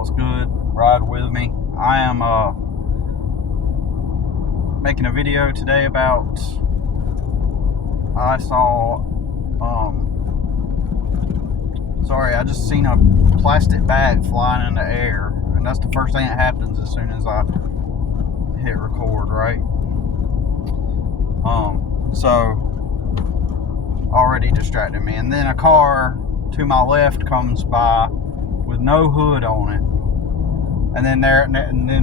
What's good? Ride with me. I am making a video today about I just seen a plastic bag flying in the air, and that's the first thing that happens as soon as I hit record, right? So already distracted me, and then a car to my left comes by with no hood on it, and then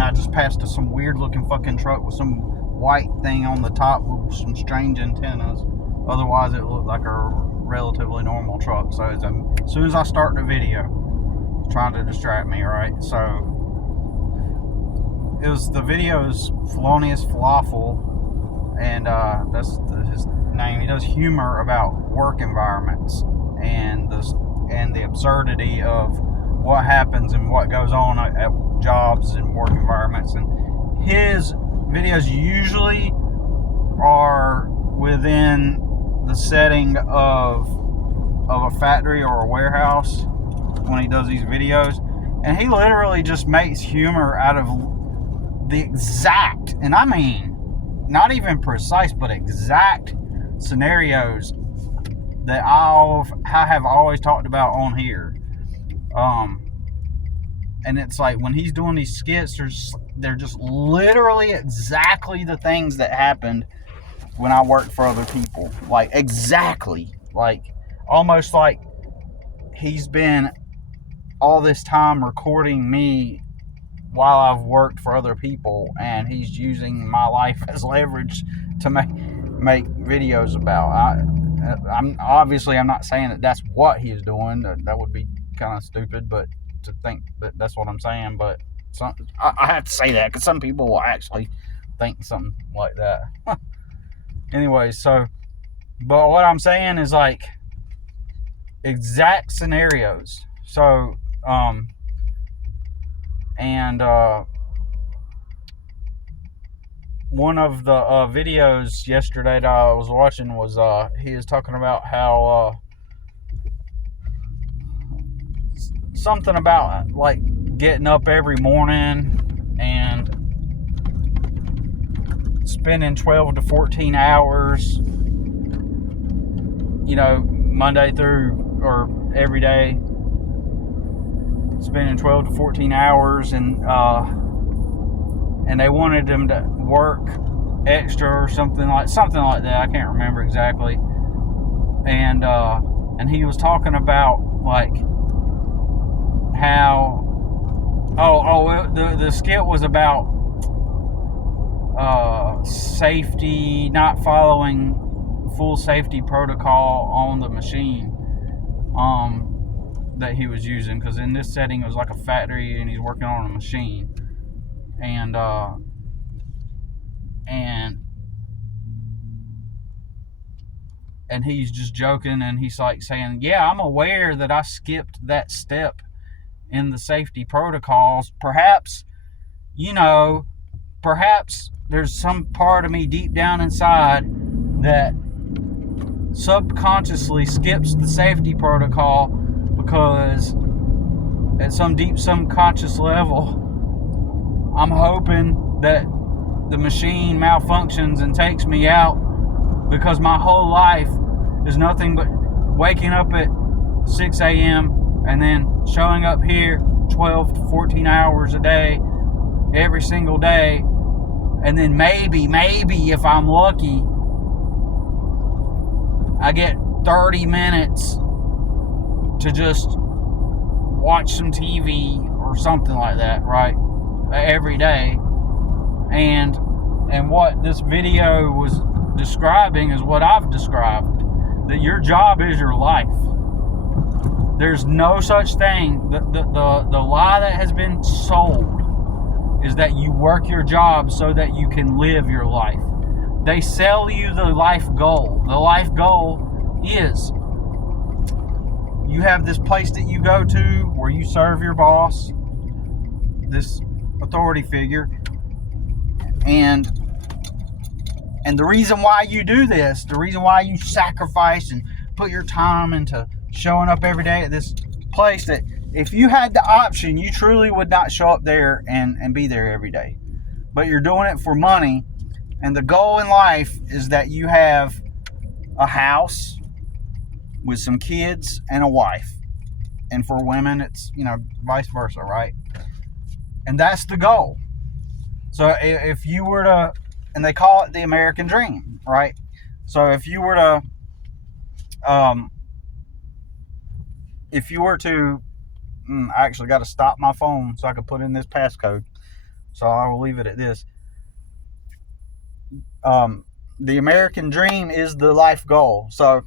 I just passed some weird looking fucking truck with some white thing on the top with some strange antennas. Otherwise it looked like a relatively normal truck. So as soon as I start the video, it's trying to distract me, right? So the video's Felonious Falafel, and that's his name. He does humor about work environments and the absurdity of what happens and what goes on at jobs and work environments. And his videos usually are within the setting of a factory or a warehouse when he does these videos, and he literally just makes humor out of the exact, and I mean not even precise, but exact scenarios that I have always talked about on here. And it's like when he's doing these skits, they're just literally exactly the things that happened when I worked for other people. Like exactly, like almost like he's been all this time recording me while I've worked for other people, and he's using my life as leverage to make videos about. I'm not saying that that's what he's doing. That would be kind of stupid, but to think that that's what I'm saying. But I have to say that because some people will actually think something like that. Anyway, but what I'm saying is like exact scenarios. So, one of the videos yesterday that I was watching was he was talking about how something about like getting up every morning and spending 12 to 14 hours, Monday through or every day, spending 12 to 14 hours, and they wanted him to work extra or something like that. I can't remember exactly. And he was talking about like how the skit was about safety, not following full safety protocol on the machine that he was using, because in this setting it was like a factory and he's working on a machine, and he's just joking, and he's like saying, yeah, I'm aware that I skipped that step in the safety protocols. Perhaps there's some part of me deep down inside that subconsciously skips the safety protocol because at some deep subconscious level, I'm hoping that the machine malfunctions and takes me out, because my whole life is nothing but waking up at 6 a.m. and then showing up here 12 to 14 hours a day, every single day. And then maybe if I'm lucky, I get 30 minutes to just watch some TV or something like that, right? Every day. And what this video was describing is what I've described, that your job is your life. There's no such thing. The lie that has been sold is that you work your job so that you can live your life. They sell you the life goal. The life goal is you have this place that you go to where you serve your boss, this authority figure, and the reason why you do this, the reason why you sacrifice and put your time into showing up every day at this place that if you had the option, you truly would not show up there and be there every day. But you're doing it for money, and the goal in life is that you have a house with some kids and a wife. And for women, it's, vice versa, right? And that's the goal. So if you were to, and they call it the American dream, right? So if you were to, I actually got to stop my phone so I can put in this passcode. So I will leave it at this. The American dream is the life goal. So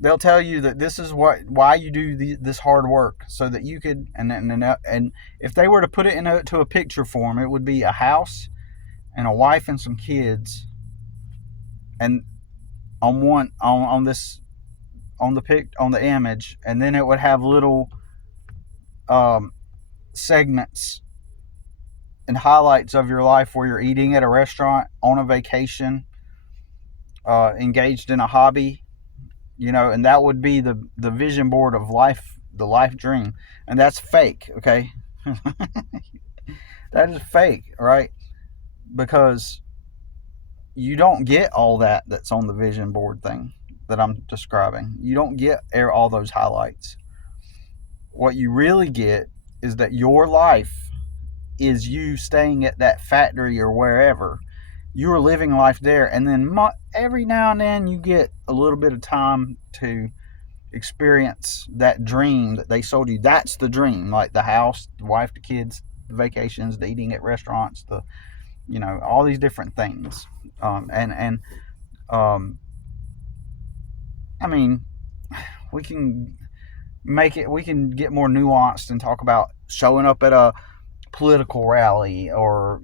they'll tell you that this is why you do this hard work, so that you could, and if they were to put it into a picture form, it would be a house and a wife and some kids, and on the image, and then it would have little segments and highlights of your life where you're eating at a restaurant, on a vacation, engaged in a hobby, and that would be the vision board of life, the life dream. And that's fake, okay? That is fake, right? Because you don't get all that's on the vision board thing that I'm describing. You don't get all those highlights. What you really get is that your life is you staying at that factory or wherever. You're living life there, and then every now and then you get a little bit of time to experience that dream that they sold you. That's the dream, like the house, the wife, the kids, the vacations, the eating at restaurants, all these different things. I mean, we can get more nuanced and talk about showing up at a political rally, or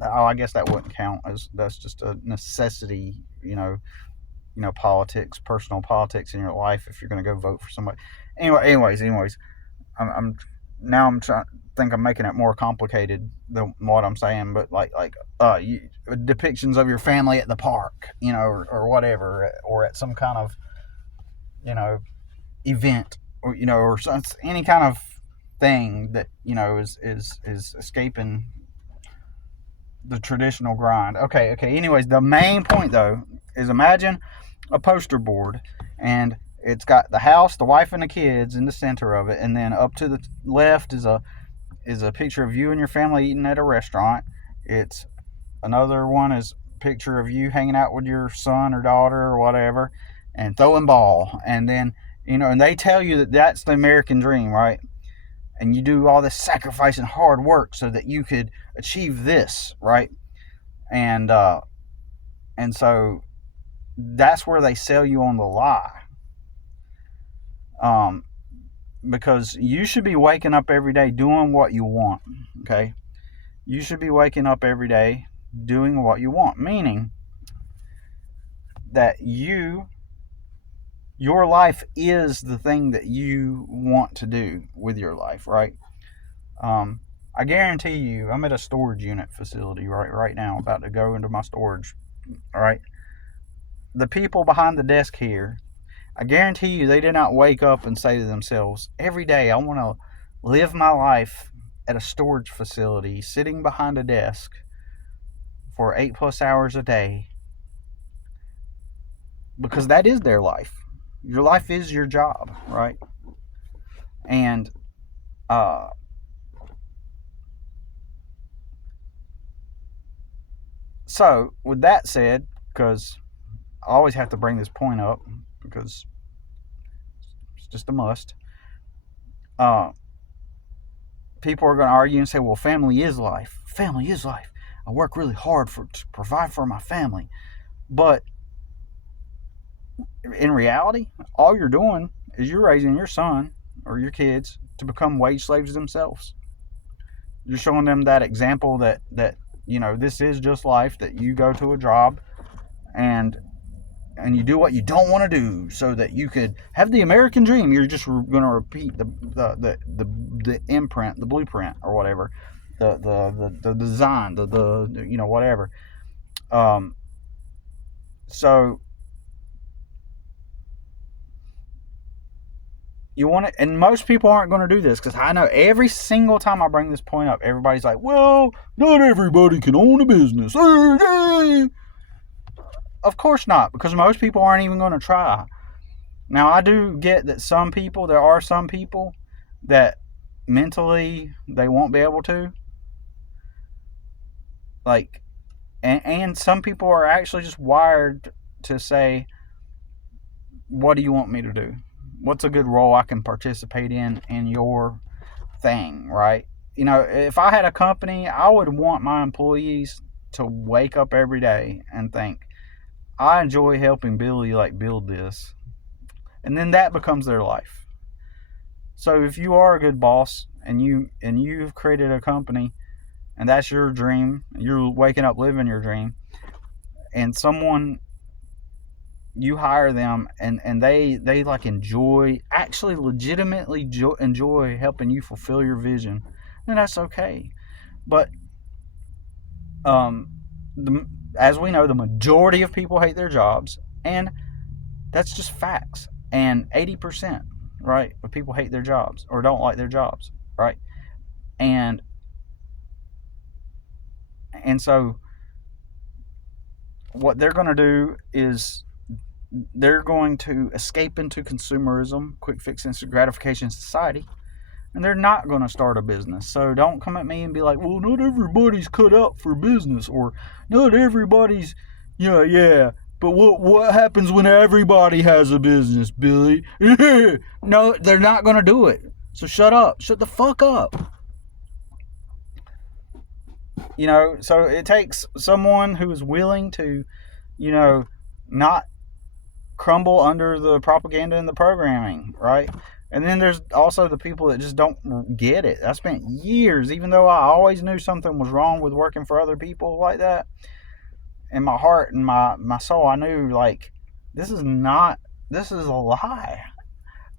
I guess that wouldn't count, as that's just a necessity, politics, personal politics in your life, if you're going to go vote for somebody. Anyways, I'm think I'm making it more complicated than what I'm saying, but depictions of your family at the park, or whatever, or at some kind of, event, or or any kind of thing that is escaping the traditional grind. Okay. Anyways, the main point though is, imagine a poster board, and it's got the house, the wife, and the kids in the center of it, and then up to the left is a picture of you and your family eating at a restaurant. It's another one is a picture of you hanging out with your son or daughter or whatever, and throwing ball. And then and they tell you that that's the American dream, right? And you do all this sacrifice and hard work so that you could achieve this, right? And so that's where they sell you on the lie. Because you should be waking up every day doing what you want, okay? You should be waking up every day doing what you want, meaning that your life is the thing that you want to do with your life, right? I guarantee you, I'm at a storage unit facility right now, about to go into my storage, all right? The people behind the desk here, I guarantee you, they did not wake up and say to themselves, every day I want to live my life at a storage facility, sitting behind a desk for 8+ hours a day, because that is their life. Your life is your job, right? And so with that said, because I always have to bring this point up because it's just a must, people are going to argue and say, well, family is life. Family is life. I work really hard to provide for my family. But in reality, all you're doing is you're raising your son or your kids to become wage slaves themselves. You're showing them that example that this is just life, that you go to a job and you do what you don't want to do so that you could have the American dream. You're just going to repeat the imprint, the blueprint, or whatever, the design, the whatever. So You want it, and most people aren't going to do this, because I know every single time I bring this point up, everybody's like, well, not everybody can own a business. Of course not, because most people aren't even going to try. Now, I do get that there are some people that mentally they won't be able to. Like, and some people are actually just wired to say, what do you want me to do? What's a good role I can participate in your thing, right? You know, if I had a company, I would want my employees to wake up every day and think, I enjoy helping Billy build this. And then that becomes their life. So if you are a good boss and you've created a company and that's your dream, you're waking up living your dream, and someone, you hire them and they actually legitimately enjoy helping you fulfill your vision, then that's okay. But as we know, the majority of people hate their jobs, and that's just facts. And 80%, right, of people hate their jobs or don't like their jobs, right? And so what they're going to do is they're going to escape into consumerism, quick fix, instant gratification society, and they're not going to start a business. So don't come at me and be like, well, not everybody's cut out for business, or not everybody's, yeah. But what happens when everybody has a business, Billy? No, they're not going to do it. So shut up. Shut the fuck up. So it takes someone who is willing to, not crumble under the propaganda and the programming, right? And then there's also the people that just don't get it. I spent years, even though I always knew something was wrong with working for other people like that, in my heart and my soul, I knew, this is a lie.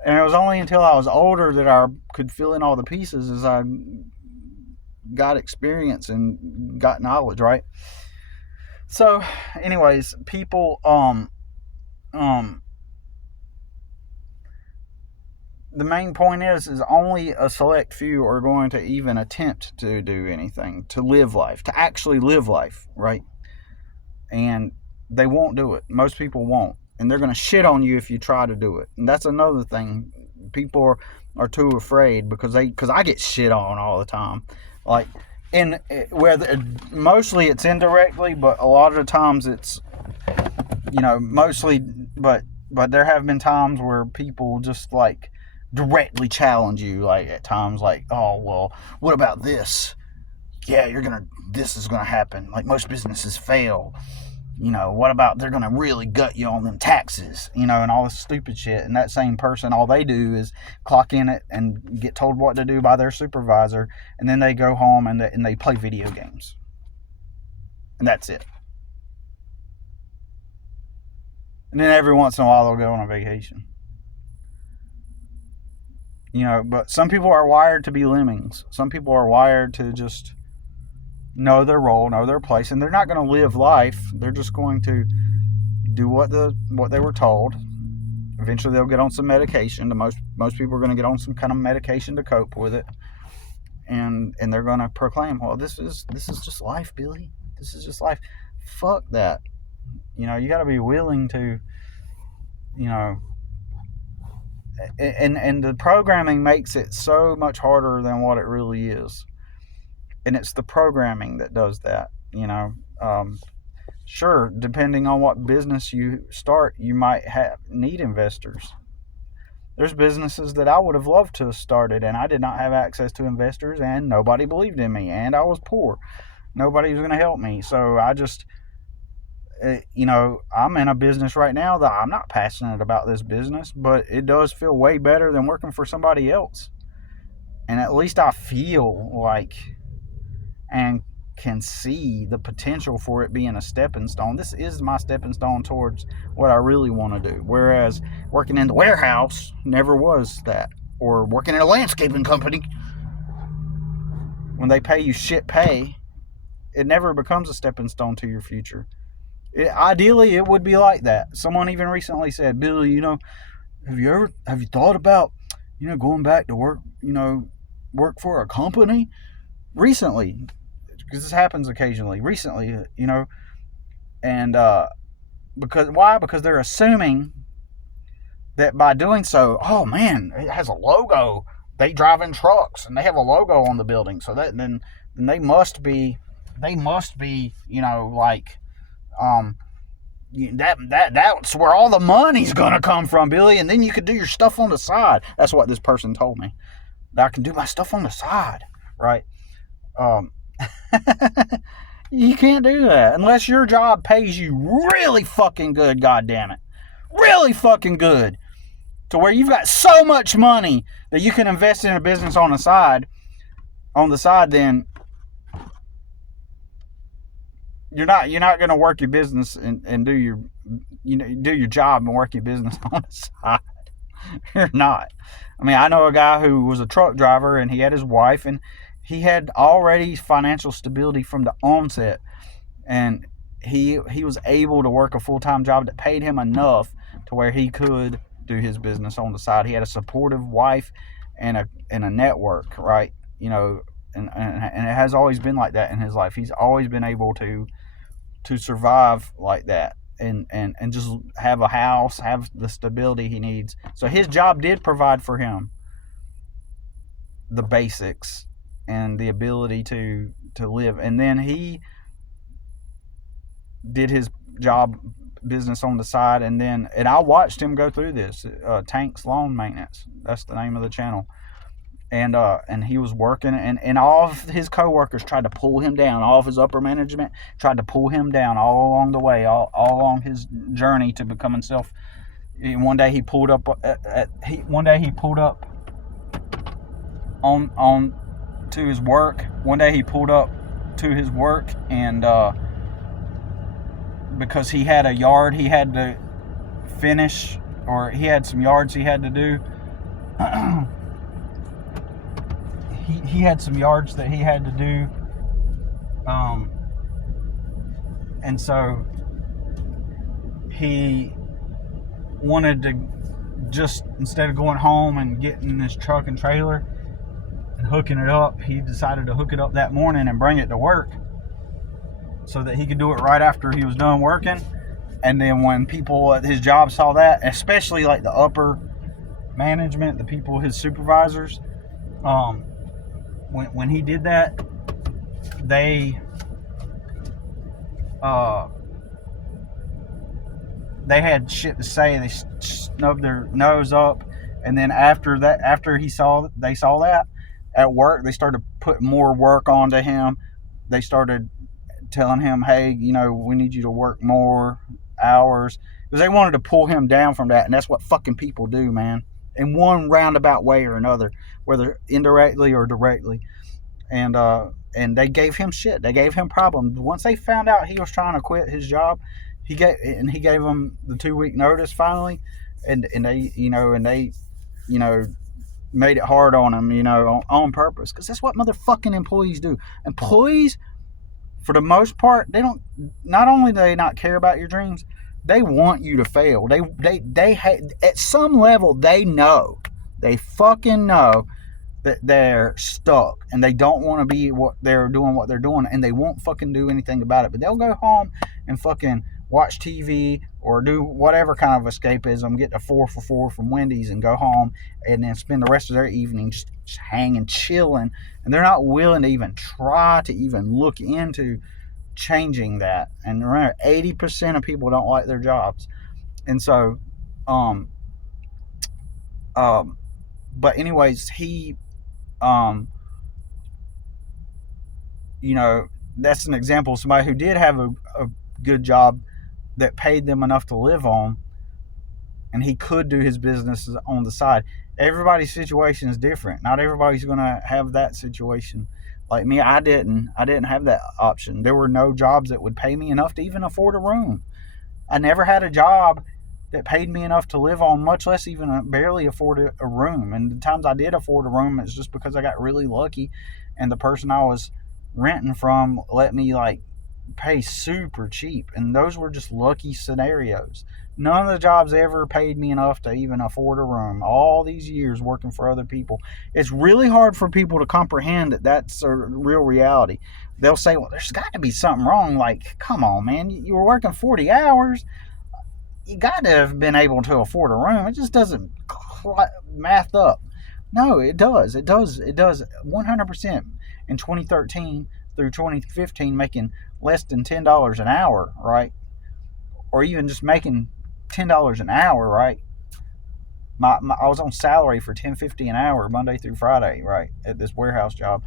And it was only until I was older that I could fill in all the pieces as I got experience and got knowledge, right? So, anyways, people, the main point is only a select few are going to even attempt to do anything, to live life, to actually live life, right? And they won't do it. Most people won't. And they're going to shit on you if you try to do it. And that's another thing. People are too afraid because I get shit on all the time. Whether mostly it's indirectly, but a lot of the times it's, mostly, but there have been times where people just directly challenge you, at times, oh, well, what about this? Yeah, this is gonna happen. Most businesses fail. What about they're gonna really gut you on them taxes, and all this stupid shit. And that same person, all they do is clock in it and get told what to do by their supervisor, and then they go home and they play video games. And that's it. And then every once in a while they'll go on a vacation. But some people are wired to be lemmings. Some people are wired to just know their role, know their place, and they're not going to live life. They're just going to do what they were told. Eventually they'll get on some medication. Most people are going to get on some kind of medication to cope with it. And they're going to proclaim, well, this is just life, Billy. This is just life. Fuck that. You got to be willing to, and the programming makes it so much harder than what it really is. And it's the programming that does that, Sure, depending on what business you start, you might need investors. There's businesses that I would have loved to have started, and I did not have access to investors, and nobody believed in me, and I was poor. Nobody was going to help me. So I just, I'm in a business right now that I'm not passionate about this business, but it does feel way better than working for somebody else. And at least I feel and can see the potential for it being a stepping stone. This is my stepping stone towards what I really want to do. Whereas working in the warehouse never was that. Or working in a landscaping company, when they pay you shit pay, it never becomes a stepping stone to your future. Ideally, it would be like that. Someone even recently said, Billy, have you thought about going back to work, work for a company recently, because this happens occasionally. Recently, and because why? Because they're assuming that by doing so, oh man, it has a logo. They drive in trucks and they have a logo on the building, so that then they must be, like, that's where all the money's gonna come from, Billy. And then you could do your stuff on the side. That's what this person told me. That I can do my stuff on the side, right? Um, you can't do that unless your job pays you really fucking good. God damn it, really fucking good, to where you've got so much money that you can invest in a business on the side. Then you're not going to work your business and do your job and work your business on the side. You're not. I mean, I know a guy who was a truck driver, and he had his wife, and he had already financial stability from the onset, and he was able to work a full-time job that paid him enough to where he could do his business on the side. He had a supportive wife and a network, right? And it has always been like that in his life. He's always been able to survive like that, and just have a house, have the stability he needs. So his job did provide for him the basics and the ability to live. And then he did his job business on the side, and I watched him go through this. Tank's Lawn Maintenance, that's the name of the channel. And he was working, and all of his coworkers tried to pull him down. All of his upper management tried to pull him down all along the way, all along his journey to becoming self. One day he pulled up on to his work. One day he pulled up to his work, and because he had a yard he had to finish, or he had some yards he had to do. He had some yards that he had to do, and so he wanted to just, instead of going home and getting his truck and trailer and hooking it up, he decided to hook it up that morning and bring it to work so that he could do it right after he was done working. And then when people at his job saw that, especially like the upper management, the people, his supervisors, when he did that, they had shit to say. They snubbed their nose up, and then after they saw that at work, they started putting more work onto him. They started telling him, hey, we need you to work more hours, because they wanted to pull him down from that. And that's what fucking people do, man, in one roundabout way or another, whether indirectly or directly. And they gave him shit. They gave him problems. Once they found out he was trying to quit his job, he gave him the 2-week notice finally, and they made it hard on him, on purpose, because that's what motherfucking employees do. Employees, for the most part, they don't. Not only do they not care about your dreams, they want you to fail. They at some level, they fucking know that they're stuck, and they don't want to be what they're doing, and they won't fucking do anything about it. But they'll go home and fucking watch TV or do whatever kind of escapism, get a 4 for $4 from Wendy's and go home, and then spend the rest of their evening just hanging, chilling. And they're not willing to even try to even look into changing that. And remember, 80% of people don't like their jobs. And so but anyways, he that's an example of somebody who did have a good job that paid them enough to live on, and he could do his business on the side. Everybody's situation is different. Not everybody's going to have that situation. Like me, I didn't have that option. There were no jobs that would pay me enough to even afford a room. I never had a job that paid me enough to live on, much less even barely afford a room. And the times I did afford a room, it's just because I got really lucky, and the person I was renting from let me pay super cheap, and those were just lucky scenarios. None of the jobs ever paid me enough to even afford a room. All these years working for other people, it's really hard for people to comprehend that that's a real reality. They'll say, well, there's got to be something wrong. Like, come on, man, you were working 40 hours. You got to have been able to afford a room. It just doesn't math up. No, it does. It does 100%. In 2013 through 2015, making less than $10 an hour, right? Or even just making $10 an hour, right? I was on salary for $10.50 an hour Monday through Friday, right, at this warehouse job.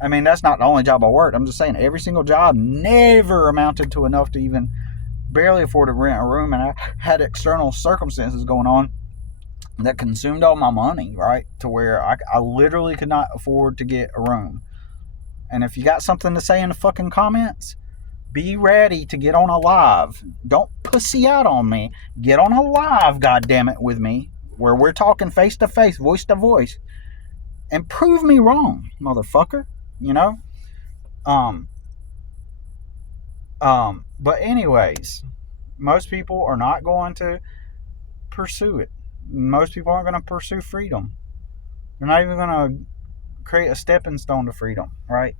I mean, that's not the only job I worked. I'm just saying every single job never amounted to enough to even barely afford to rent a room, and I had external circumstances going on that consumed all my money, right, to where I literally could not afford to get a room. And if you got something to say in the fucking comments, be ready to get on a live. Don't pussy out on me. Get on a live, goddammit, with me, where we're talking face to face, voice to voice, and prove me wrong, motherfucker. You know? But anyways, most people are not going to pursue it. Most people aren't going to pursue freedom. They're not even going to create a stepping stone to freedom, right?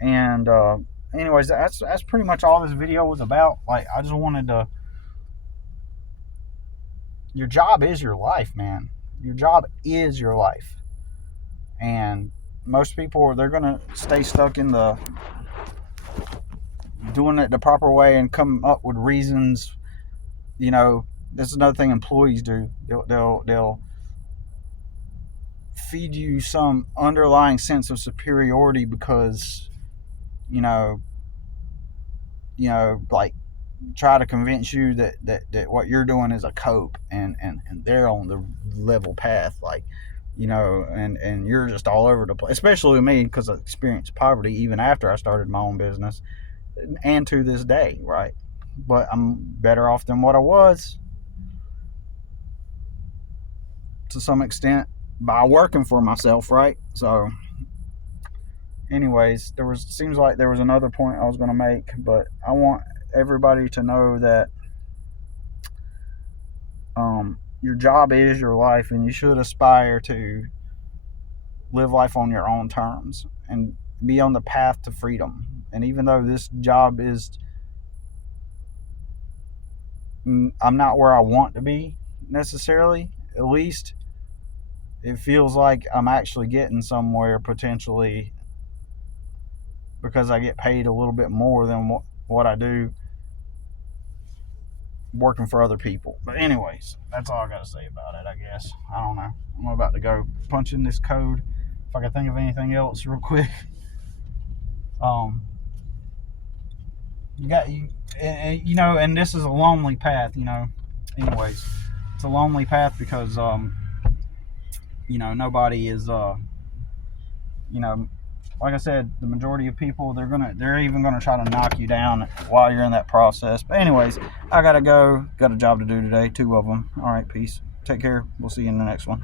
And anyways, that's pretty much all this video was about. Like, I just wanted to. Your job is your life, man. Your job is your life, and most people, they're gonna stay stuck in the doing it the proper way and come up with reasons. You know, this is another thing employees do. They'll feed you some underlying sense of superiority because you know, like try to convince you that what you're doing is a cope and they're on the level path, like, you know, and you're just all over the place, especially with me because I experienced poverty even after I started my own business and to this day, right? But I'm better off than what I was to some extent by working for myself, right? So anyways, seems like there was another point I was going to make, but I want everybody to know that your job is your life, and you should aspire to live life on your own terms and be on the path to freedom. And even though this job is, I'm not where I want to be necessarily, at least it feels like I'm actually getting somewhere potentially because I get paid a little bit more than what I do working for other people. But anyways, that's all I got to say about it, I guess. I don't know. I'm about to go punch in this code if I can think of anything else real quick. You know, and this is a lonely path, you know. Anyways, it's a lonely path because you know, nobody is you know, like I said, the majority of people, they're even gonna try to knock you down while you're in that process. But anyways, I gotta go. Got a job to do today, 2 of them. All right, peace. Take care. We'll see you in the next one.